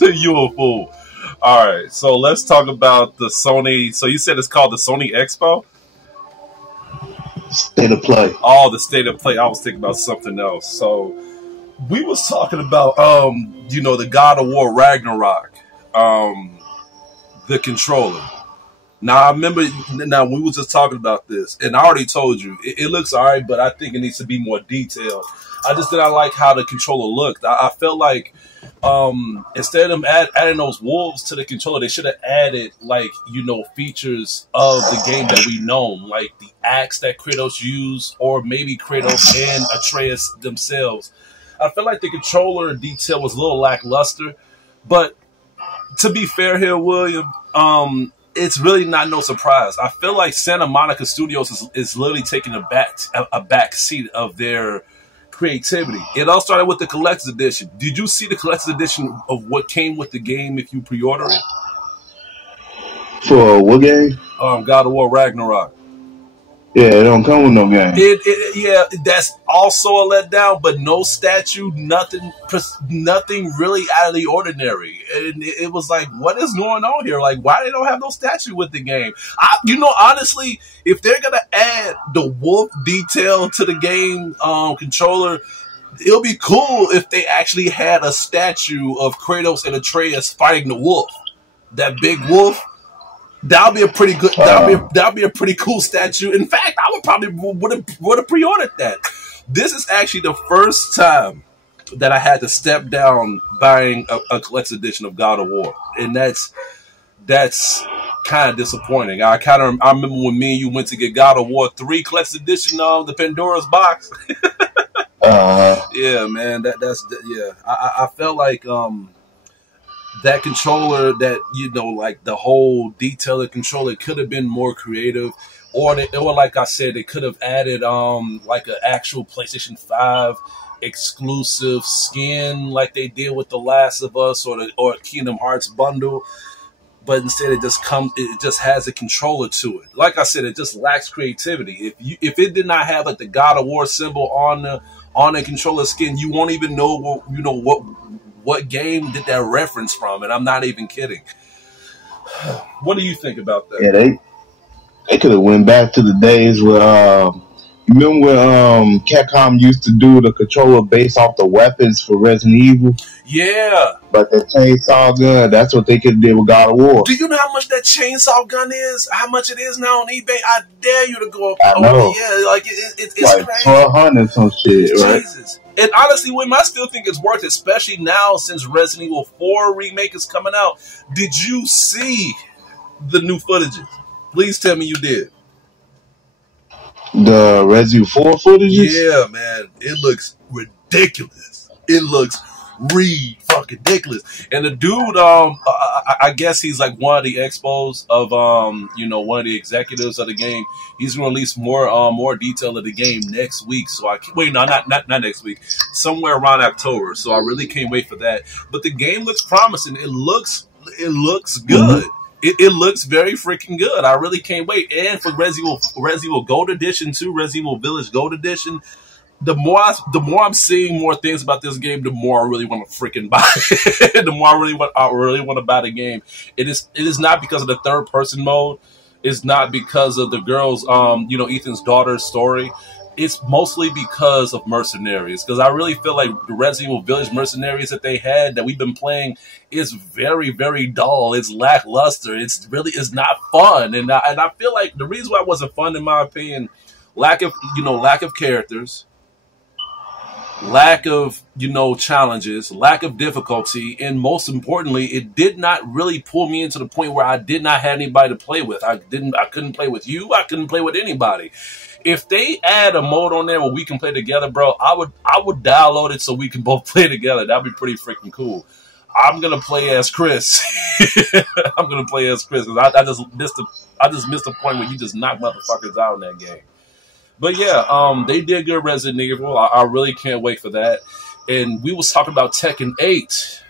You a fool. All right, so let's talk about the Sony. So you said it's called the Sony Expo? State of play. Oh, the state of play. I was thinking about something else. So we was talking about, the God of War Ragnarok, the controller. Now I remember. Now we was just talking about this, and I already told you it looks alright, but I think it needs to be more detailed. I just did not like how the controller looked. I felt like instead of them adding those wolves to the controller, they should have added features of the game that we know, like the axe that Kratos used, or maybe Kratos and Atreus themselves. I feel like the controller detail was a little lackluster, but to be fair here, William, it's really not no surprise. I feel like Santa Monica Studios is literally taking a back seat of their creativity. It all started with the collector's edition. Did you see the collector's edition of what came with the game if you pre-order it? For what game? God of War Ragnarok. Yeah, it don't come with no game. Yeah, that's also a letdown, but no statue, nothing really out of the ordinary. And it was like, what is going on here? Like, why they don't have no statue with the game? Honestly, if they're gonna add the wolf detail to the game controller, it'll be cool if they actually had a statue of Kratos and Atreus fighting the wolf. That big wolf. That'll be a pretty good. That'll be a pretty cool statue. In fact, I would probably would have pre-ordered that. This is actually the first time that I had to step down buying a collector's edition of God of War, and that's kind of disappointing. I remember when me and you went to get God of War 3 collector's edition of the Pandora's box. Yeah, man. I felt like that controller, like the whole detail of the controller could have been more creative, or like I said, they could have added like an actual PlayStation 5 exclusive skin like they did with The Last of Us or Kingdom Hearts bundle. But instead, it just has a controller to it. Like I said, it just lacks creativity. If it did not have like the God of War symbol on the controller skin, you won't even know what game did that reference from, and I'm not even kidding. What do you think about that? Yeah, they could have went back to the days where remember when Capcom used to do the controller based off the weapons for Resident Evil? Yeah. But the chainsaw gun, that's what they could do with God of War. Do you know how much that chainsaw gun is? How much it is now on eBay? I dare you to go up. I know. Yeah, like it's like crazy. 1,200 some shit, right? Jesus. And honestly, William, I still think it's worth it, especially now since Resident Evil 4 remake is coming out. Did you see the new footages? Please tell me you did. The Resident Evil 4 footages? Yeah, man. It looks ridiculous. It looks fucking ridiculous. And the dude, I guess he's like one of the expos of, one of the executives of the game. He's going to release more detail of the game next week. So not next week, somewhere around October. So I really can't wait for that. But the game looks promising. It looks good. Mm-hmm. It looks very freaking good. I really can't wait. And for Resident Evil Gold Edition too, Resident Evil Village Gold Edition. The more I'm seeing more things about this game, the more I really want to freaking buy it. The more I really want to buy the game. It is not because of the third person mode. It's not because of the girl's Ethan's daughter's story. It's mostly because of Mercenaries. Because I really feel like the Resident Evil Village Mercenaries that we've been playing is very, very dull. It's lackluster. It's not fun. And I feel like the reason why it wasn't fun, in my opinion, lack of characters, lack of challenges, lack of difficulty, and most importantly, it did not really pull me into the point where I did not have anybody to play with. I couldn't play with you. I couldn't play with anybody. If they add a mode on there where we can play together, bro, I would download it so we can both play together. That'd be pretty freaking cool. I'm gonna play as Chris. I'm gonna play as Chris because I just missed the point where you just knock motherfuckers out in that game. But yeah, they did good Resident Evil. I really can't wait for that. And we was talking about Tekken 8.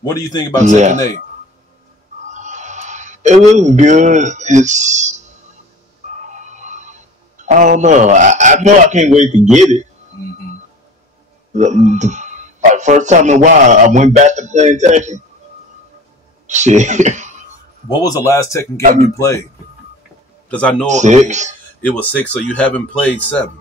What do you think about Tekken 8? It was good. I don't know. I know I can't wait to get it. Mm-hmm. Like first time in a while, I went back to playing Tekken. Shit. What was the last Tekken I game you mean, played? Because I know, I mean, 6 it was 6, so you haven't played 7.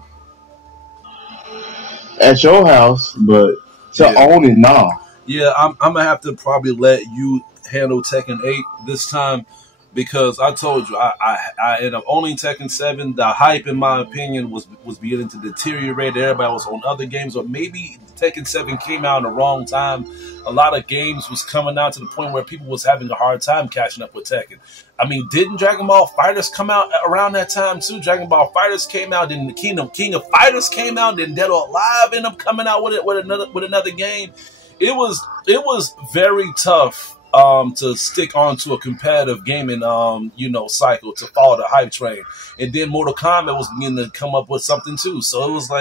at your house, but to Yeah. own it now. Yeah, I'm gonna have to probably let you handle Tekken 8 this time because I told you I ended up owning Tekken 7. The hype, in my opinion, was beginning to deteriorate. Everybody was on other games, or maybe Tekken 7 came out in the wrong time. A lot of games was coming out to the point where people was having a hard time catching up with Tekken. I mean, didn't Dragon Ball Fighters come out around that time too? Dragon Ball Fighters came out, then the King of Fighters came out, then Dead or Alive ended up coming out with another game. It was very tough to stick onto a competitive gaming cycle to follow the hype train, and then Mortal Kombat was beginning to come up with something too. So so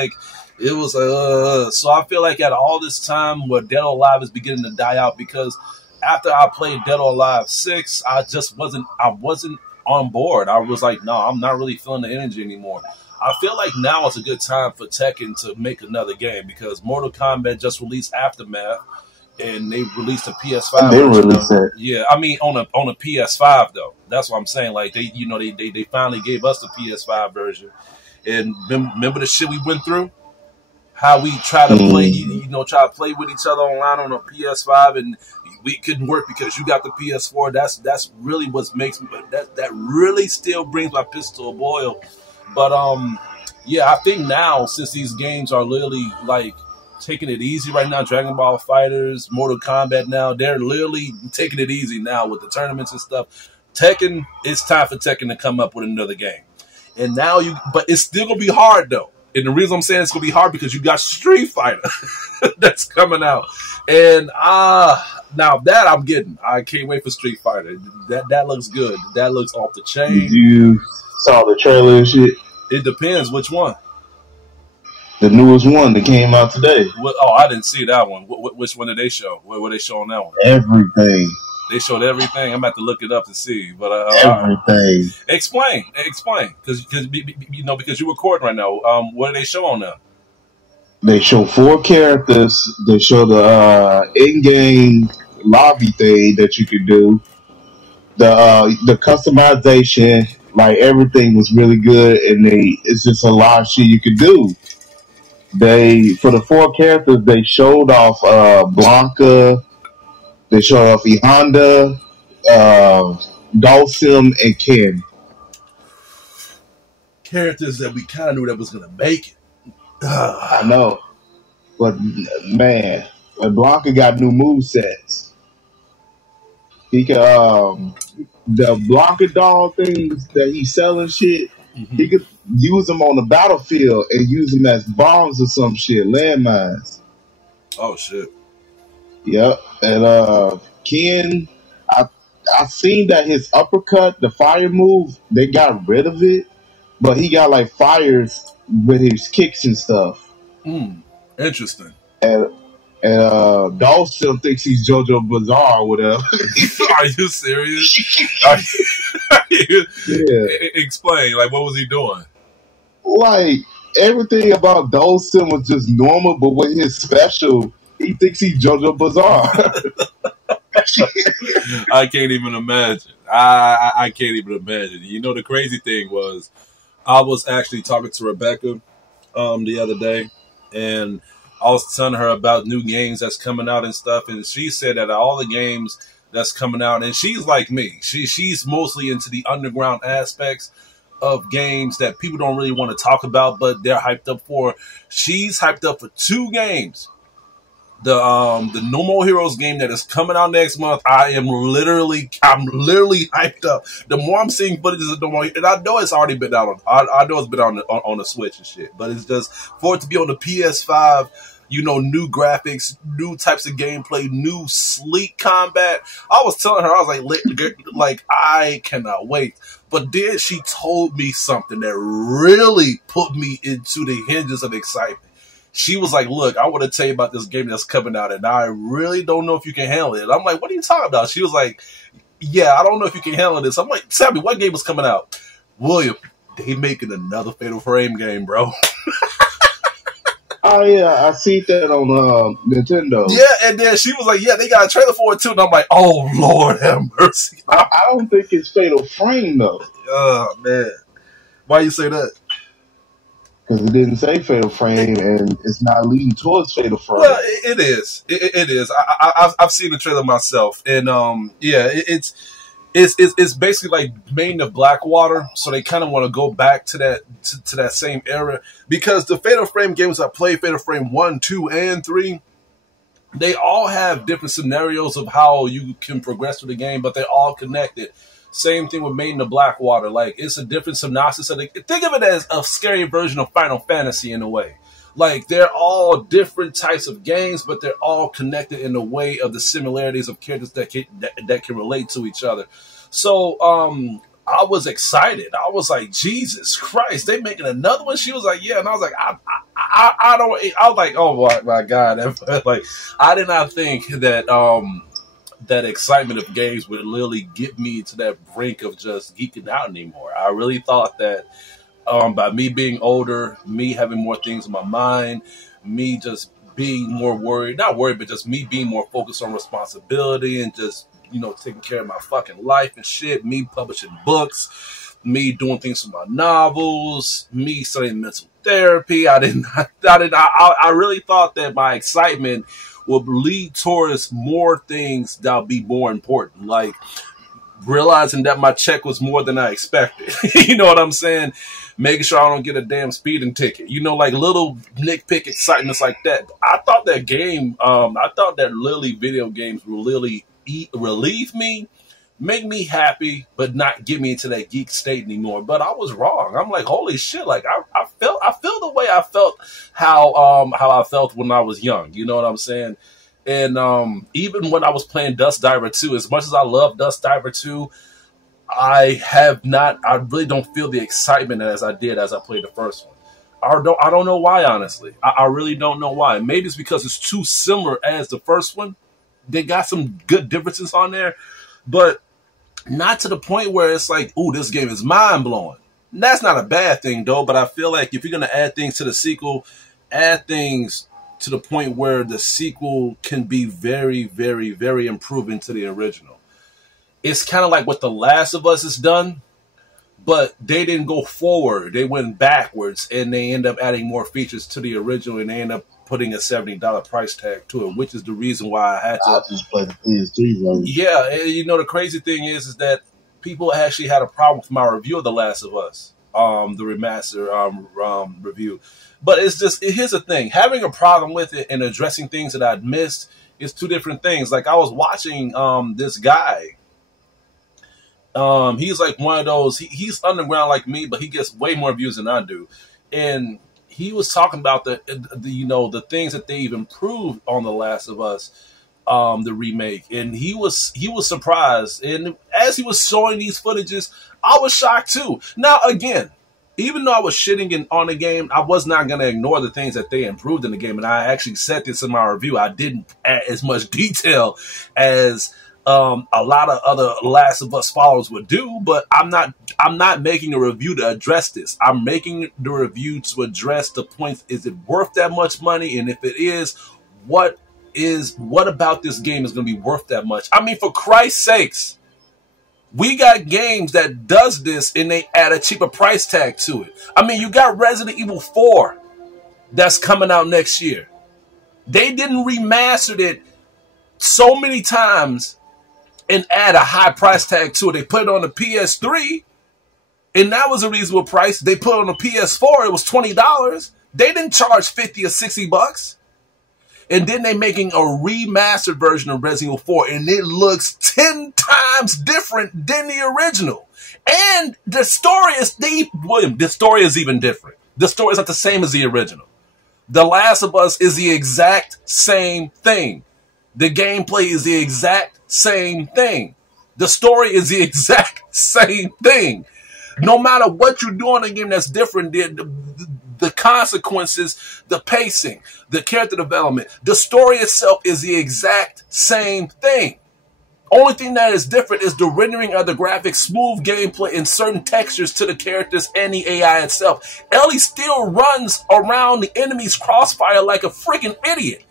I feel like at all this time where Dead or Alive is beginning to die out because after I played Dead or Alive 6, I wasn't on board. I was like, no, I'm not really feeling the energy anymore. I feel like now is a good time for Tekken to make another game because Mortal Kombat just released Aftermath, and they released a PS5 They version. released it. Yeah, I mean on a PS5 though. That's what I'm saying. Like they finally gave us the PS5 version. And remember the shit we went through? How we try to play, try to play with each other online on a PS5, and we couldn't work because you got the PS4. That's really what makes me. That really still brings my piss to a boil. But yeah, I think now since these games are literally like taking it easy right now, Dragon Ball Fighters, Mortal Kombat now, they're literally taking it easy now with the tournaments and stuff. Tekken, it's time for Tekken to come up with another game. And now but it's still gonna be hard though. And the reason I'm saying it's gonna be hard because you got Street Fighter that's coming out. And now that I'm getting. I can't wait for Street Fighter. That looks good. That looks off the chain. You saw the trailer and shit? It depends which one. The newest one that came out today. I didn't see that one. Which one did they show? What were they showing that one? Everything. They showed everything. I'm about to look it up to see. But everything. Explain, because you're recording right now. What do they show on there? They show 4 characters. They show the in-game lobby thing that you could do. The customization, like everything was really good, and it's just a lot of shit you could do. For the 4 characters, they showed off Blanca. They showed off E Honda, Dhalsim, and Ken. Characters that we kind of knew that was gonna make it. I know, but man, when Blanca got new movesets, he could the Blanca doll things that he's selling shit. Mm-hmm. He could use them on the battlefield and use them as bombs or some shit, landmines. Oh shit. Yep. And Ken, I seen that his uppercut, the fire move, they got rid of it, but he got like fires with his kicks and stuff. Interesting. And Dolph still thinks he's JoJo Bizarre or whatever. Are you serious? Yeah. Explain. Like, what was he doing? Like, everything about Dhalsim was just normal, but with his special, he thinks he's JoJo Bizarre. I can't even imagine. I can't even imagine. You know, the crazy thing was, I was actually talking to Rebecca the other day, and I was telling her about new games that's coming out and stuff, and she said that all the games that's coming out, and she's like me. She's mostly into the underground aspects of games that people don't really want to talk about, but they're hyped up for. She's hyped up for 2 games. The No More Heroes game that is coming out next month. I'm literally hyped up. The more I'm seeing footage of No More, and I know it's already been out I know it's been on the Switch and shit, but it's just for it to be on the PS5. New graphics, new types of gameplay, new sleek combat. I was telling her, I was like, I cannot wait. But then she told me something that really put me into the hinges of excitement. She was like, look, I want to tell you about this game that's coming out, and I really don't know if you can handle it. I'm like, what are you talking about? She was like, yeah, I don't know if you can handle this. I'm like, tell me, what game is coming out? William, they making another Fatal Frame game, bro. Oh yeah, I see that on Nintendo. Yeah, and then she was like, "Yeah, they got a trailer for it too," and I'm like, "Oh Lord, have mercy." I don't think it's Fatal Frame though, Oh man, why you say that? because it didn't say Fatal Frame, and it's not leading towards Fatal Well, Frame. it is. It is. I've seen the trailer myself, and yeah, it's basically like Main of Blackwater, so they kind of want to go back to that same era because the Fatal Frame games I played, Fatal Frame 1, 2, and 3, they all have different scenarios of how you can progress through the game, but they're all connected. Same thing with Maiden of Blackwater. Like, it's a different synopsis. Think of it as a scary version of Final Fantasy in a way. Like, they're all different types of games, but they're all connected in the way of the similarities of characters that can relate to each other. So, I was excited. I was like, Jesus Christ, they making another one? She was like, yeah. And I was like, I don't, I was like, oh my God. Like, I did not think that, that excitement of games would literally get me to that brink of just geeking out anymore. I really thought that, by me being older, me having more things in my mind, me just being more worried, not worried, but just me being more focused on responsibility and just, taking care of my fucking life and shit, me publishing books, me doing things for my novels, me studying mental therapy. I really thought that my excitement would lead towards more things that'll be more important. Like, realizing that my check was more than I expected. You know what I'm saying? Making sure I don't get a damn speeding ticket. Like little nitpick excitements like that. I thought that literally video would literally relieve me, make me happy, but not get me into that geek state anymore. But I was wrong. I'm like, holy shit! Like I feel the way I felt how I felt when I was young. You know what I'm saying? And even when I was playing Dust Diver 2, as much as I love Dust Diver 2, I really don't feel the excitement as I did as I played the first one. I don't know why, honestly. I really don't know why. Maybe it's because it's too similar as the first one. They got some good differences on there, but not to the point where it's like, ooh, this game is mind-blowing. That's not a bad thing, though, but I feel like if you're going to add things to the sequel, add things to the point where the sequel can be very, very, very improving to the original. It's kind of like what The Last of Us has done, but they didn't go forward. They went backwards, and they end up adding more features to the original, and they end up putting a $70 price tag to it, which is the reason why I had to. I just played the PS3 version. Yeah, the crazy thing is that people actually had a problem with my review of The Last of Us, the remaster review. But here's the thing. Having a problem with it and addressing things that I'd missed is two different things. Like, I was watching this guy. He's like one of those, he's underground like me, but he gets way more views than I do. And he was talking about the things that they've improved on The Last of Us, the remake. And he was surprised. And as he was showing these footages, I was shocked too. Now, again, even though I was shitting on the game, I was not going to ignore the things that they improved in the game. And I actually said this in my review. I didn't add as much detail as a lot of other Last of Us followers would do, but I'm not making a review to address this. I'm making the review to address the points. Is it worth that much money? And if it is, what about this game is going to be worth that much? I mean, for Christ's sakes, we got games that does this and they add a cheaper price tag to it. I mean, you got Resident Evil 4 that's coming out next year. They didn't remaster it so many times and add a high price tag to it. They put it on the PS3, and that was a reasonable price. They put it on the PS4, it was $20. They didn't charge $50 or $60. And then they're making a remastered version of Resident Evil 4, and it looks 10 times different than the original. And the story is William, the story is even different. The story is not the same as the original. The Last of Us is the exact same thing. The gameplay is the exact same thing. The story is the exact same thing. No matter what you do in a game that's different, the consequences, the pacing, the character development, the story itself is the exact same thing. Only thing that is different is the rendering of the graphics, smooth gameplay, and certain textures to the characters and the AI itself. Ellie still runs around the enemy's crossfire like a freaking idiot.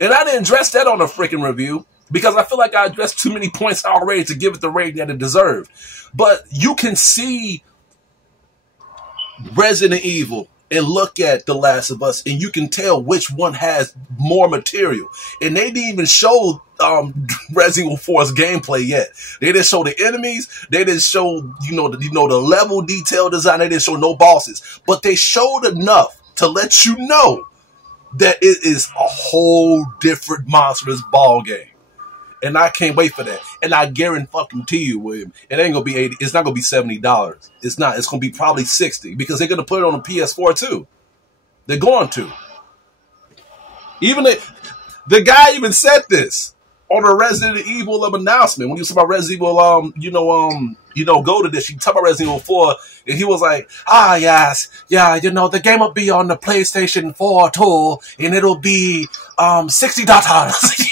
And I didn't address that on a freaking review because I feel like I addressed too many points already to give it the rating that it deserved. But you can see Resident Evil and look at The Last of Us, and you can tell which one has more material. And they didn't even show Resident Evil 4's gameplay yet. They didn't show the enemies. They didn't show the level detail design. They didn't show no bosses, but they showed enough to let you know that it is a whole different monstrous ball game. And I can't wait for that. And I guarantee you, William, it ain't gonna be $80. It's not gonna be $70. It's not. It's gonna be probably $60 because they're gonna put it on the PS4 too. They're going to. Even the guy even said this on a Resident Evil announcement when you talk about Resident Evil. Go to this. You talk about Resident Evil 4, and he was like, yes, yeah, the game will be on the PlayStation 4 too, and it'll be $60.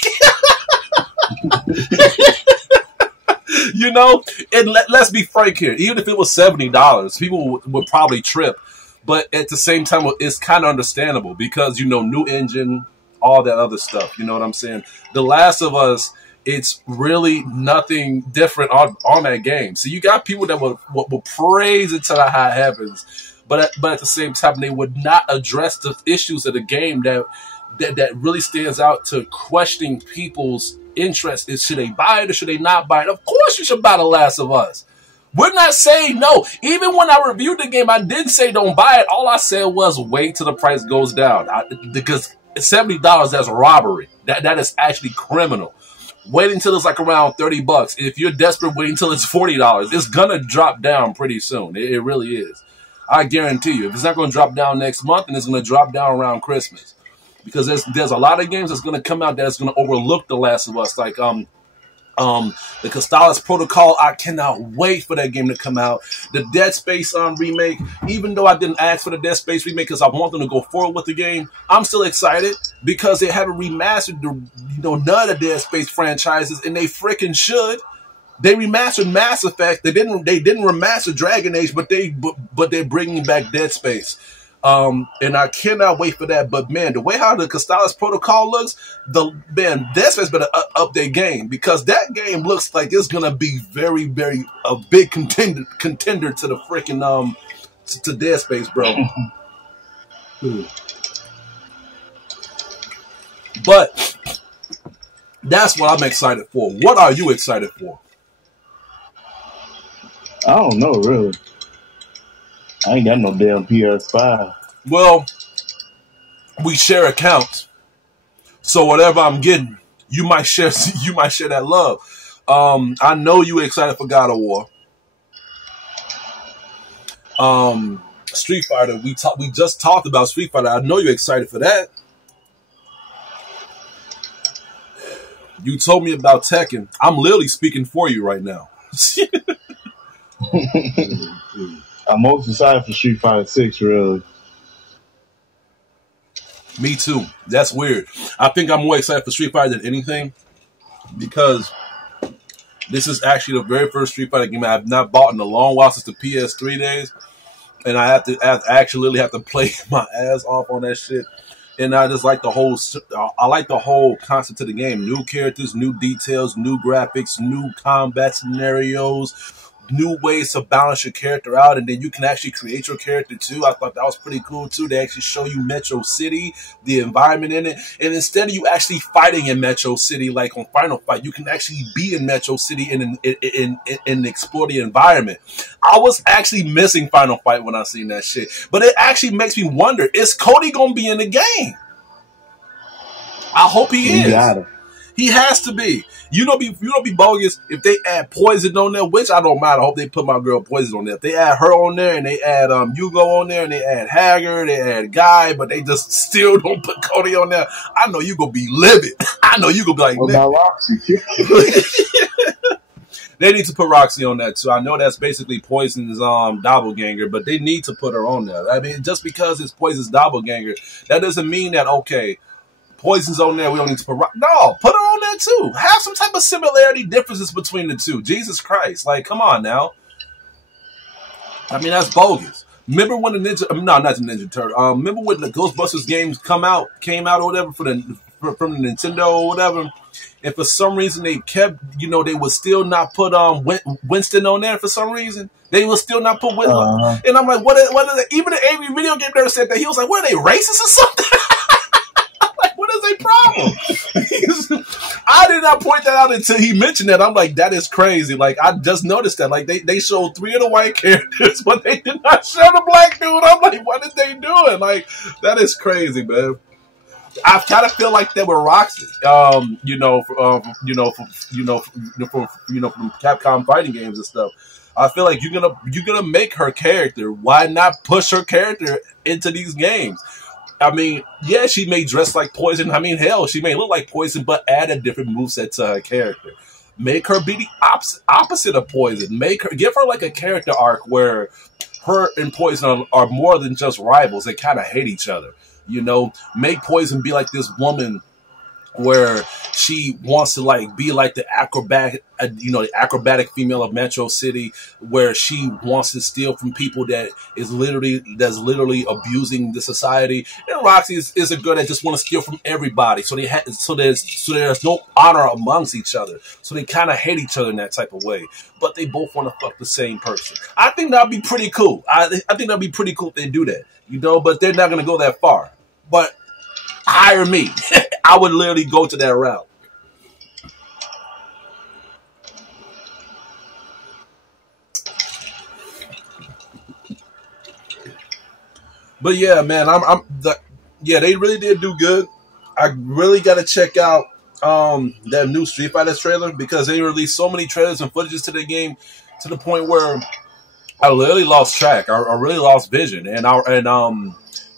And let's be frank here. Even if it was $70, people would probably trip. But at the same time, it's kind of understandable because, new engine, all that other stuff. You know what I'm saying? The Last of Us, it's really nothing different on that game. So you got people that will praise it to the high heavens. But at the same time, they would not address the issues of the game that really stands out to questioning people's interest. Is should they buy it or should they not buy it? Of course you should buy The Last of Us. We're not saying no. Even when I reviewed the game, I didn't say don't buy it. All I said was wait till the price goes down. Because $70, that's robbery. That is actually criminal. Wait until it's like around $30. If you're desperate, wait until it's $40. It's gonna drop down pretty soon. It really is. I guarantee you. If it's not gonna drop down next month, then it's gonna drop down around Christmas. Because there's a lot of games that's going to come out that's going to overlook The Last of Us, like the Castalis Protocol. I cannot wait for that game to come out. The Dead Space remake, even though I didn't ask for the Dead Space remake because I want them to go forward with the game, I'm still excited because they haven't remastered none of the Dead Space franchises, and they freaking should. They remastered Mass Effect. They didn't remaster Dragon Age, but they're bringing back Dead Space. And I cannot wait for that. But man, the way how the Castalis Protocol looks, Dead Space better up their game because that game looks like it's gonna be very, very a big contender to the freaking to Dead Space, bro. But that's what I'm excited for. What are you excited for? I don't know, really. I ain't got no damn PS5. Well, we share accounts, so whatever I'm getting, you might share that love. I know you excited for God of War. Street Fighter. We just talked about Street Fighter. I know you're excited for that. You told me about Tekken. I'm literally speaking for you right now. I'm most excited for Street Fighter 6, really. Me too. That's weird. I think I'm more excited for Street Fighter than anything because this is actually the very first Street Fighter game I have not bought in a long while since the PS3 days, and I actually have to play my ass off on that shit. And I just like the whole concept of the game. New characters, new details, new graphics, new combat scenarios, new ways to balance your character out, and then you can actually create your character too. I thought that was pretty cool too. They actually show you Metro City, the environment in it, and instead of you actually fighting in Metro City like on Final Fight, you can actually be in Metro City and explore the environment. I was actually missing Final Fight when I seen that shit, but it actually makes me wonder: is Cody gonna be in the game? I hope he is. Got it. He has to be. You don't be bogus if they add Poison on there, which I don't mind. I hope they put my girl Poison on there. If they add her on there and they add Yugo on there and they add Hager, they add Guy, but they just still don't put Cody on there, I know you gonna be livid. I know you gonna be like, what about Roxy? They need to put Roxy on that too. I know that's basically Poison's doppelganger, but they need to put her on there. I mean, just because it's Poison's doppelganger, that doesn't mean that Poison's on there. We don't need to put no. Put her on there too. Have some type of similarity differences between the two. Jesus Christ, like come on now. I mean that's bogus. Remember when the Ninja? No, not the Ninja Turtle. Remember when the Ghostbusters games came out or whatever from the Nintendo or whatever. And for some reason they kept, they would still not put Winston on there for some reason. They will still not put Winston. And I'm like, what is it? Even the AV video game never said that. He was like, what are they, racist or something? I'm like, what is their problem? I did not point that out until he mentioned that. I'm like, that is crazy. Like, I just noticed that. Like, they showed 3 of the white characters, but they did not show the black dude. I'm like, what is they doing? Like, that is crazy, man. I kind of feel like they were Roxy, from Capcom fighting games and stuff. I feel like you're gonna make her character. Why not push her character into these games? I mean, yeah, she may dress like Poison. I mean, hell, she may look like Poison, but add a different moveset to her character. Make her be the opposite of Poison. Give her like a character arc where her and Poison are more than just rivals. They kind of hate each other. Make Poison be like this woman where she wants to be like the acrobatic female of Metro City, where she wants to steal from people that's literally abusing the society. And Roxy is a girl that just want to steal from everybody. So there's no honor amongst each other. So they kind of hate each other in that type of way. But they both want to fuck the same person. I think that'd be pretty cool. I think that'd be pretty cool if they do that. But they're not gonna go that far. But hire me. I would literally go to that route. But yeah, man, they really did do good. I really got to check out that new Street Fighter trailer because they released so many trailers and footages to the game to the point where I literally lost track. I really lost vision, and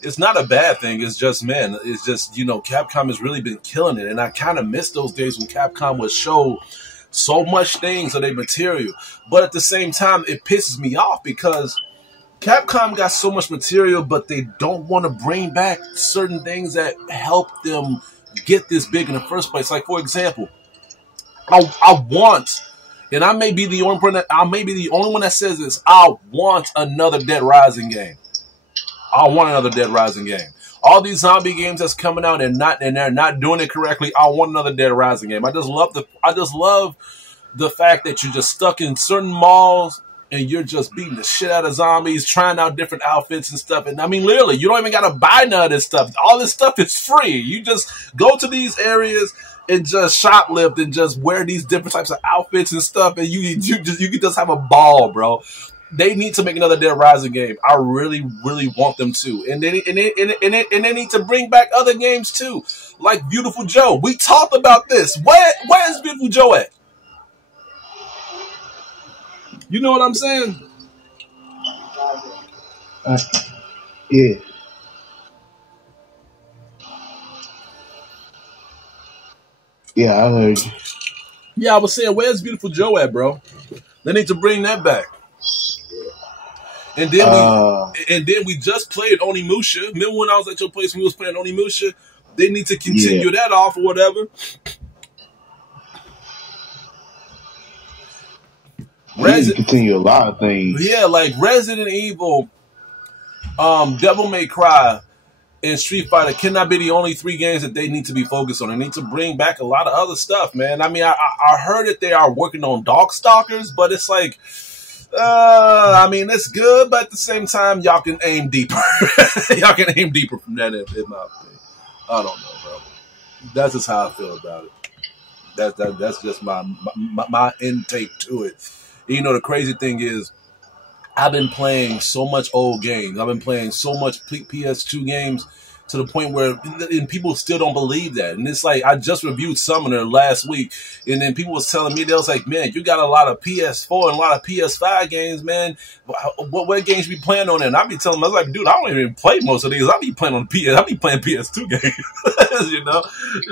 it's not a bad thing. It's just, man, it's just, Capcom has really been killing it. And I kind of miss those days when Capcom would show so much things of their material. But at the same time, it pisses me off because Capcom got so much material, but they don't want to bring back certain things that help them get this big in the first place. Like, for example, I want, and I may be the only one that says this, I want another Dead Rising game. I want another Dead Rising game. All these zombie games that's coming out and they're not doing it correctly. I want another Dead Rising game. I just love the fact that you're just stuck in certain malls and you're just beating the shit out of zombies, trying out different outfits and stuff. And I mean, literally, you don't even gotta buy none of this stuff. All this stuff is free. You just go to these areas and just shoplift and just wear these different types of outfits and stuff, and you can just have a ball, bro. They need to make another Dead Rising game. I really, really want them to. And they need to bring back other games too. Like Beautiful Joe. We talked about this. Where is Beautiful Joe at? You know what I'm saying? Yeah. Yeah, I heard you. Yeah, I was saying, where's Beautiful Joe at, bro? They need to bring that back. And then we just played Onimusha. Remember when I was at your place when we was playing Onimusha? They need to continue that off or whatever. Continue a lot of things. Yeah, like Resident Evil, Devil May Cry, and Street Fighter cannot be the only 3 games that they need to be focused on. They need to bring back a lot of other stuff, man. I mean, I heard that they are working on Darkstalkers, but it's like, I mean, it's good, but at the same time, y'all can aim deeper. Y'all can aim deeper from that, in my opinion. I don't know, bro. That's just how I feel about it. That's just my intake to it. You know, the crazy thing is, I've been playing so much old games. I've been playing so much PS2 games to the point where and people still don't believe that. And it's like, I just reviewed Summoner last week, and then people was telling me, they was like, man, you got a lot of PS4 and a lot of PS5 games, man. What games you be playing on there? And I be telling them, I was like, dude, I don't even play most of these. I be playing on PS. I be playing PS2 games, you know?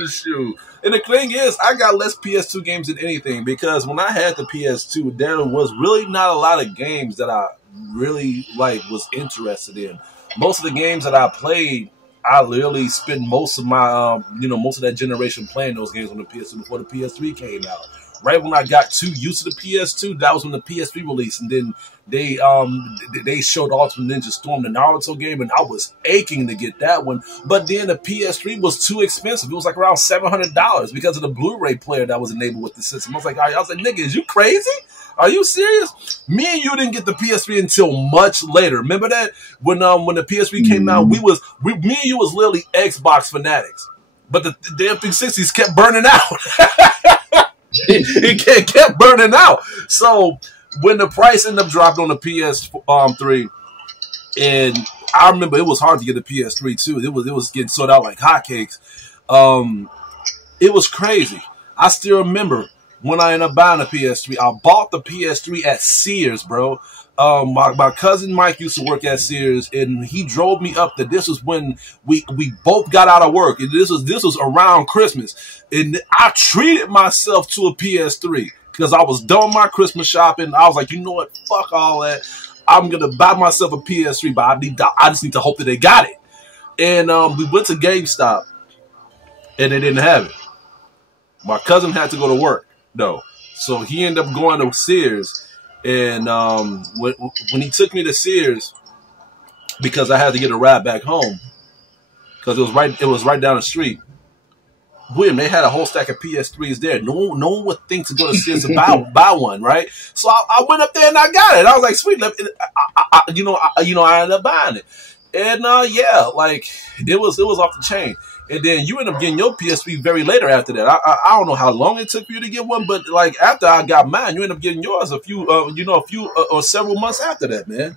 Shoot. And the thing is, I got less PS2 games than anything, because when I had the PS2, there was really not a lot of games that I really was interested in. Most of the games that I played I literally spent most of my, most of that generation playing those games on the PS2 before the PS3 came out. Right when I got too used to the PS2, that was when the PS3 released, and then they showed Ultimate Ninja Storm, the Naruto game, and I was aching to get that one. But then the PS3 was too expensive. It was like around $700 because of the Blu-ray player that was enabled with the system. I was like, nigga, is you crazy? Are you serious? Me and you didn't get the PS3 until much later. Remember that when the PS3 came out, me and you was literally Xbox fanatics, but the damn 360s kept burning out. It kept burning out. So when the price ended up dropping on the PS3, and I remember it was hard to get the PS3 too. It was getting sold out like hotcakes. It was crazy. I still remember when I ended up buying a PS3. I bought the PS3 at Sears, bro. My cousin Mike used to work at Sears, and he drove me up there. This was when we both got out of work, and this was around Christmas, and I treated myself to a PS3 because I was done with my Christmas shopping. I was like, you know what, fuck all that. I'm gonna buy myself a PS3, but I just need to hope that they got it. And we went to GameStop, and they didn't have it. My cousin had to go to work though, so he ended up going to Sears. And when he took me to Sears, because I had to get a ride back home, because it was right down the street. William, they had a whole stack of PS3s there. No one would think to go to Sears to buy one, right? So I went up there and I got it. I was like, sweet, I ended up buying it, and like it was off the chain. And then you end up getting your PS3 very later after that. I don't know how long it took for you to get one, but like after I got mine, you end up getting yours a few or several months after that, man.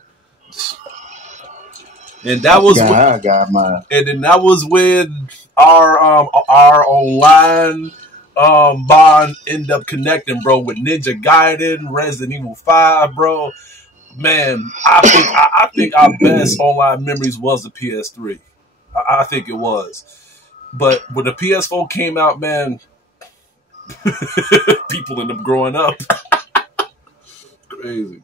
And that was I got mine. And then that was when our online bond ended up connecting, bro, with Ninja Gaiden, Resident Evil 5, bro. Man, I think our best online memories was the PS3. I think it was. But when the PS4 came out, man, people end up growing up. Crazy.